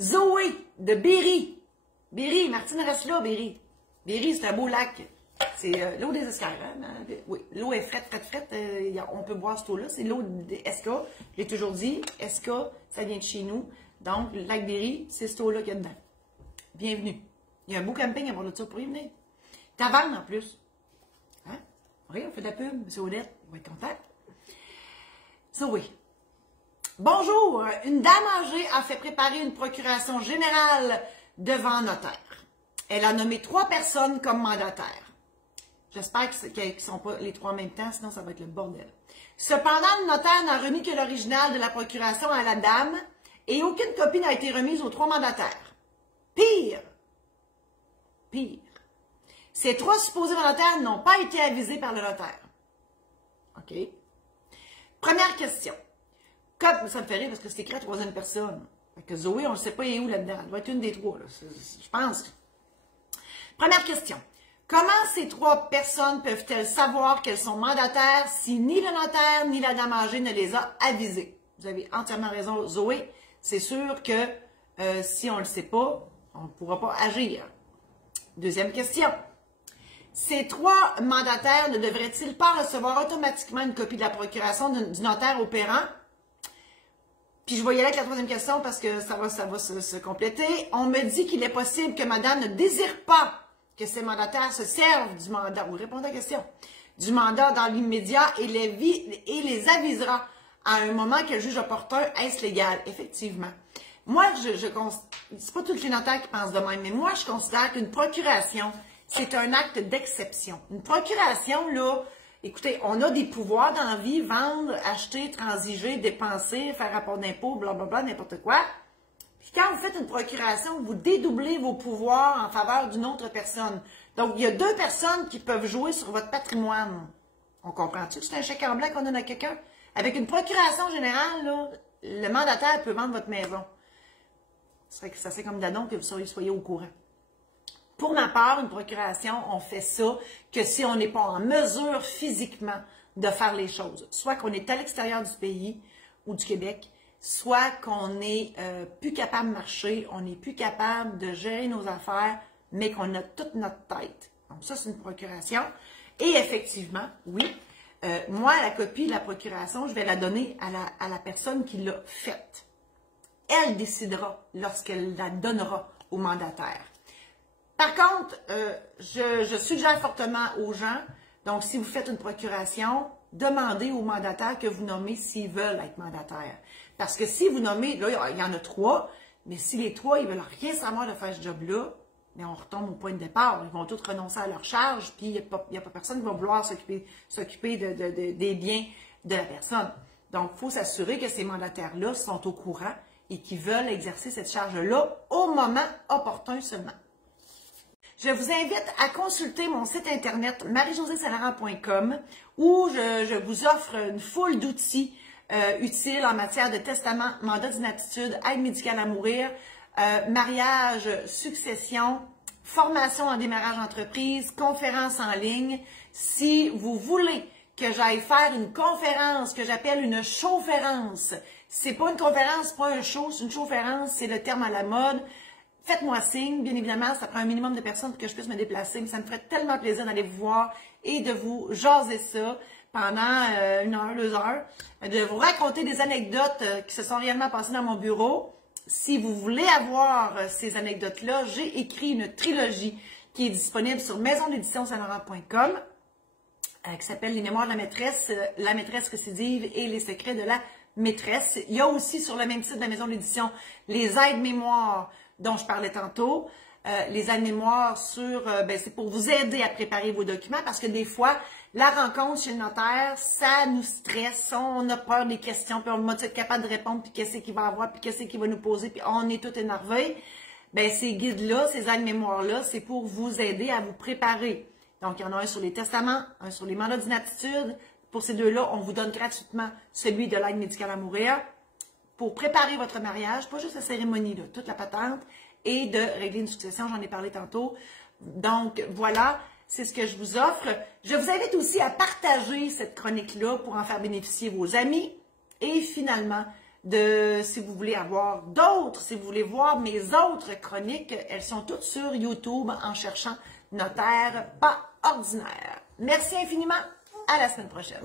Zoé de Berry. Berry, Martine reste là, Berry. Berry, c'est un beau lac. C'est l'eau des escales. Hein? Oui, l'eau est frette. On peut boire cette eau-là. C'est l'eau des SK. Je l'ai toujours dit. SK, ça vient de chez nous. Donc, le lac Berry, c'est cette eau-là qu'il y a dedans. Bienvenue. Il y a un beau camping à bord de ça pour y venir. Taverne en plus. Hein? Oui, on fait de la pub. M. Odette, on va être content. Zoé. Bonjour. Une dame âgée a fait préparer une procuration générale devant notaire. Elle a nommé 3 personnes comme mandataires. J'espère qu'ils ne sont pas les 3 en même temps, sinon ça va être le bordel. Cependant, le notaire n'a remis que l'original de la procuration à la dame et aucune copie n'a été remise aux 3 mandataires. Pire, ces 3 supposés mandataires n'ont pas été avisés par le notaire. OK? Première question. Comme, ça me fait rire parce que c'est écrit à 3e personne. Fait que Zoé, on ne sait pas elle est où là-dedans. Elle doit être une des 3. Là. Je pense. Première question. Comment ces 3 personnes peuvent-elles savoir qu'elles sont mandataires si ni le notaire ni la dame âgée ne les a avisées? Vous avez entièrement raison, Zoé. C'est sûr que si on ne le sait pas, on ne pourra pas agir. Deuxième question. Ces 3 mandataires ne devraient-ils pas recevoir automatiquement une copie de la procuration du notaire opérant? Puis je vais y aller avec la 3e question parce que ça va se compléter. On me dit qu'il est possible que madame ne désire pas que ces mandataires se servent du mandat, ou répondez à la question, du mandat dans l'immédiat et les avisera à un moment qu'elle juge opportun. Est-ce légal? Effectivement. Moi, c'est pas tous les notaires qui pensent de même, mais moi, je considère qu'une procuration, c'est un acte d'exception. Une procuration, là, écoutez, on a des pouvoirs dans la vie, vendre, acheter, transiger, dépenser, faire rapport d'impôt, blablabla, n'importe quoi. Puis quand vous faites une procuration, vous dédoublez vos pouvoirs en faveur d'une autre personne. Donc, il y a 2 personnes qui peuvent jouer sur votre patrimoine. On comprend-tu que c'est un chèque en blanc qu'on donne à quelqu'un? Avec une procuration générale, là, le mandataire peut vendre votre maison. Ça serait comme d'adon que vous soyez au courant. Pour ma part, une procuration, on fait ça que si on n'est pas en mesure physiquement de faire les choses. Soit qu'on est à l'extérieur du pays ou du Québec, soit qu'on n'est plus capable de marcher, on n'est plus capable de gérer nos affaires, mais qu'on a toute notre tête. Donc ça, c'est une procuration. Et effectivement, oui, moi, la copie de la procuration, je vais la donner à la personne qui l'a faite. Elle décidera lorsqu'elle la donnera au mandataire. Par contre, je suggère fortement aux gens, donc si vous faites une procuration, demandez aux mandataires que vous nommez s'ils veulent être mandataires. Parce que si vous nommez, là, il y en a 3, mais si les 3, ils ne veulent rien savoir de faire ce job-là, mais on retombe au point de départ. Ils vont tous renoncer à leur charge, puis il n'y a pas personne qui va vouloir s'occuper des biens de la personne. Donc, il faut s'assurer que ces mandataires-là sont au courant et qu'ils veulent exercer cette charge-là au moment opportun seulement. Je vous invite à consulter mon site internet marie-josée-saint-laurent.com où je vous offre une foule d'outils utiles en matière de testament, mandat d'inaptitude, aide médicale à mourir, mariage, succession, formation en démarrage entreprise, conférences en ligne. Si vous voulez que j'aille faire une conférence que j'appelle une showférence, c'est pas une conférence, c'est pas un show, c'est une showférence, c'est le terme à la mode. Faites-moi signe, bien évidemment, ça prend un minimum de personnes pour que je puisse me déplacer, mais ça me ferait tellement plaisir d'aller vous voir et de vous jaser ça pendant 1 heure, 2 heures, de vous raconter des anecdotes qui se sont réellement passées dans mon bureau. Si vous voulez avoir ces anecdotes-là, j'ai écrit une trilogie qui est disponible sur maisondédition-saint-laurent.com qui s'appelle Les mémoires de la maîtresse récidive et les secrets de la maîtresse. Il y a aussi sur le même site de la maison d'édition les aides-mémoires dont je parlais tantôt. Les aides-mémoires c'est pour vous aider à préparer vos documents parce que des fois, la rencontre chez le notaire, ça nous stresse, on a peur des questions, puis on va être capable de répondre, puis qu'est-ce qu'il va avoir, puis qu'est-ce qu'il va nous poser, puis on est tout énervé. Ben, ces guides-là, ces aides-mémoires-là, c'est pour vous aider à vous préparer. Donc, il y en a un sur les testaments, un sur les mandats d'inaptitude. Pour ces 2-là, on vous donne gratuitement celui de l'aide médicale à mourir pour préparer votre mariage, pas juste la cérémonie, là, toute la patente, et de régler une succession, j'en ai parlé tantôt. Donc, voilà, c'est ce que je vous offre. Je vous invite aussi à partager cette chronique-là pour en faire bénéficier vos amis. Et finalement, si vous voulez avoir d'autres, si vous voulez voir mes autres chroniques, elles sont toutes sur YouTube en cherchant Notaire pas ordinaire. Merci infiniment. À la semaine prochaine.